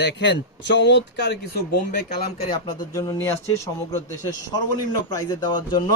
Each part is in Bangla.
দেখেন, চমৎকার কিছু বোম্বে কালামকারি আপনাদের জন্য নিয়ে আসছি সমগ্র দেশের সর্বনিম্ন প্রাইজে দেওয়ার জন্য।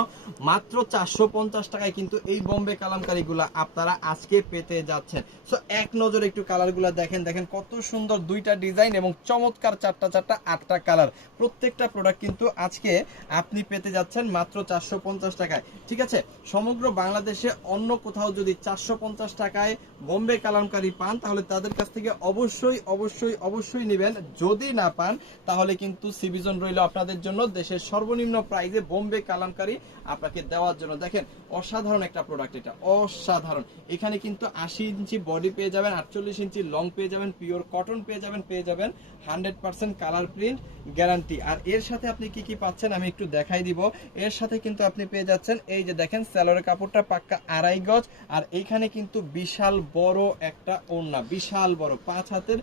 মাত্র চারশো পঞ্চাশ টাকায় কিন্তু এই বোম্বে কালামকারি গুলা আপনারা আজকে পেতে যাচ্ছেন। সো এক নজর একটু কালারগুলা দেখেন দেখেন কত সুন্দর দুইটা ডিজাইন এবং চমৎকার চারটা চারটা, আটটা কালার প্রত্যেকটা প্রোডাক্ট কিন্তু আজকে আপনি পেতে যাচ্ছেন মাত্র চারশো পঞ্চাশ টাকায়। ঠিক আছে? সমগ্র বাংলাদেশে অন্য কোথাও যদি চারশো পঞ্চাশ টাকায় বোম্বে কালামকারি পান, তাহলে তাদের কাছ থেকে অবশ্যই অবশ্যই অবশ্যই অবশ্যই নেবেন। যদি না পান, তাহলে কিন্তু সিভিজন রইল আপনাদের জন্য দেশের সর্বনিম্ন প্রাইজে বোম্বে কালামকারি আপনাকে দেওয়ার জন্য। দেখেন, অসাধারণ একটা প্রোডাক্ট এটা, অসাধারণ। এখানে কিন্তু আশি ইঞ্চি বডি পেয়ে যাবেন, আটচল্লিশ ইঞ্চি লং পেয়ে যাবেন পিওর কটন পেয়ে যাবেন পেয়ে যাবেন hundred percent colour print guarantee আর এর সাথে আপনি কি কি পাচ্ছেন আমি একটু দেখাই দিব। এর সাথে কিন্তু আপনি পেয়ে যাচ্ছেন, এই যে দেখেন স্যালোরের কাপড়টা পাক্কা আড়াই গজ। আর এইখানে কিন্তু বিশাল বড় একটা ওড়না, বিশাল বড়, পাঁচ হাতের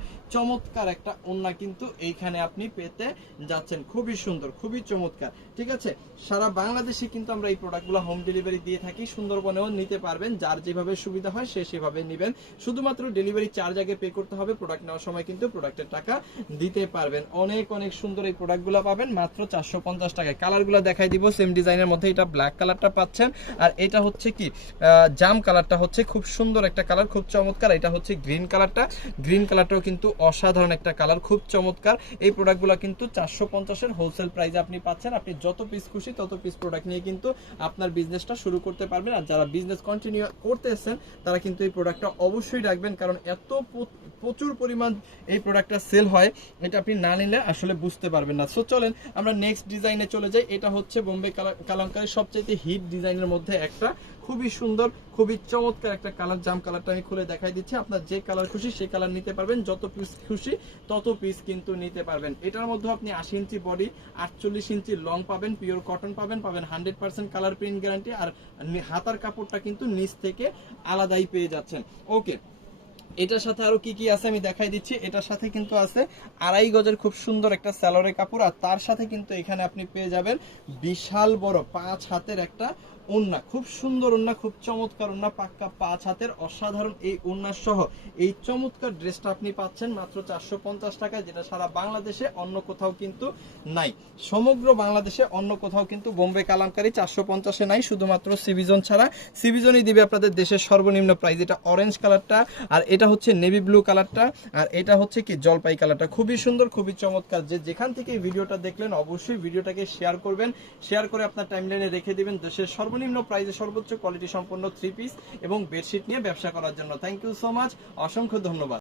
চমৎকার একটা ওড়না কিন্তু এইখানে আপনি পেতে যাচ্ছেন। খুবই সুন্দর, খুবই চমৎকার, ঠিক আছে? সারা বাংলাদেশে কিন্তু আমরা এই প্রোডাক্টগুলো হোম ডেলিভারি দিয়ে থাকি, সুন্দরবনেও নিতে পারবেন, যার যেভাবে সুবিধা হয় সে সেভাবে নেবেন। শুধুমাত্র ডেলিভারি চার্জ আগে পে করতে হবে প্রোডাক্ট নেওয়ার সময় কিন্তু প্রোডাক্টের টাকা দিতে পারবেন। অনেক অনেক সুন্দর এই প্রোডাক্টগুলো পাবেন, মাত্র চারশো পঞ্চাশ টাকায়। কালারগুলো দেখাই দিব সেম ডিজাইনের মধ্যে এটা ব্ল্যাক কালারটা পাচ্ছেন। আর এটা হচ্ছে কি জাম কালারটা হচ্ছে খুব সুন্দর একটা কালার খুব চমৎকার। এটা হচ্ছে গ্রিন কালারটা গ্রিন কালারটাও কিন্তু অসাধারণ একটা কালার, খুব চমৎকার। এই প্রোডাক্টগুলো কিন্তু চারশো পঞ্চাশের হোলসেল প্রাইসে আপনি পাচ্ছেন। আপনি যত পিস খুশি তত পিস প্রোডাক্ট নিয়ে কিন্তু আপনার বিজনেসটা শুরু করতে পারবেন। আর যারা বিজনেস কন্টিনিউ করতেছেন তারা কিন্তু এই প্রোডাক্টটা অবশ্যই রাখবেন। কারণ এত প্রচুর পরিমাণ এই প্রোডাক্টটা সেল হয়, এটা আপনি না নিলে আসলে বুঝতে পারবেন না। সো চলেন আমরা নেক্সট ডিজাইনে চলে যাই। এটা হচ্ছে বোম্বে কালা- কালামকারী সবচাইতে হিট ডিজাইনের মধ্যে একটা। খুবই সুন্দর, খুবই চমৎকার একটা কালার। জাম কালারটা আমি খুলে দেখাই দিচ্ছি। আপনার যে কালার খুশি সেই কালার নিতে পারবেন। যত পিস খুশি, তত পিস কিন্তু নিতে পারবেন। এটার মধ্যে আপনি আশি ইঞ্চি বডি আটচল্লিশ ইঞ্চি লং পাবেন পিওর কটন পাবেন পাবেন hundred percent colour print guarantee আর হাতার কাপড়টা কিন্তু নিচ থেকে আলাদাই পেয়ে যাচ্ছেন। ওকে এটার সাথে আরও কি কি আছে আমি দেখাই দিচ্ছি। এটার সাথে কিন্তু আছে আড়াই গজের খুব সুন্দর একটা স্যালোরে কাপড়, আর তার সাথে কিন্তু এখানে আপনি পেয়ে যাবেন বিশাল বড় পাঁচ হাতের একটা ওন্না খুব সুন্দর ওন্না খুব চমৎকার ওন্না পাক্কা পাঁচ হাতের অসাধারণ এই ওন্নার সহ। এই চমৎকার ড্রেসটা আপনি পাচ্ছেন মাত্র চারশো পঞ্চাশ টাকায়, যেটা সারা বাংলাদেশে অন্য কোথাও কিন্তু নাই। সমগ্র বাংলাদেশে অন্য কোথাও কিন্তু বোম্বে কালামকারি চারশো পঞ্চাশে নাই, শুধুমাত্র সিভিজন ছাড়া। সিভিজনই দিবে আপনাদের দেশের সর্বনিম্ন প্রাইস এটা অরেঞ্জ কালারটা আর এটা হচ্ছে নেভি ব্লু কালারটা আর এটা হচ্ছে কি জলপাই কালারটা খুবই সুন্দর, খুবই চমৎকার। যে যেখান থেকে ভিডিওটা দেখলেন, অবশ্যই ভিডিওটাকে শেয়ার করবেন। শেয়ার করে আপনার টাইমলাইনে রেখে দিবেন, দেশের সর্বনিম্ন প্রাইসে সর্বোচ্চ কোয়ালিটি সম্পন্ন থ্রি পিস এবং বেডশিট নিয়ে ব্যবসা করার জন্য। থ্যাংক ইউ সো মাচ অসংখ্য ধন্যবাদ।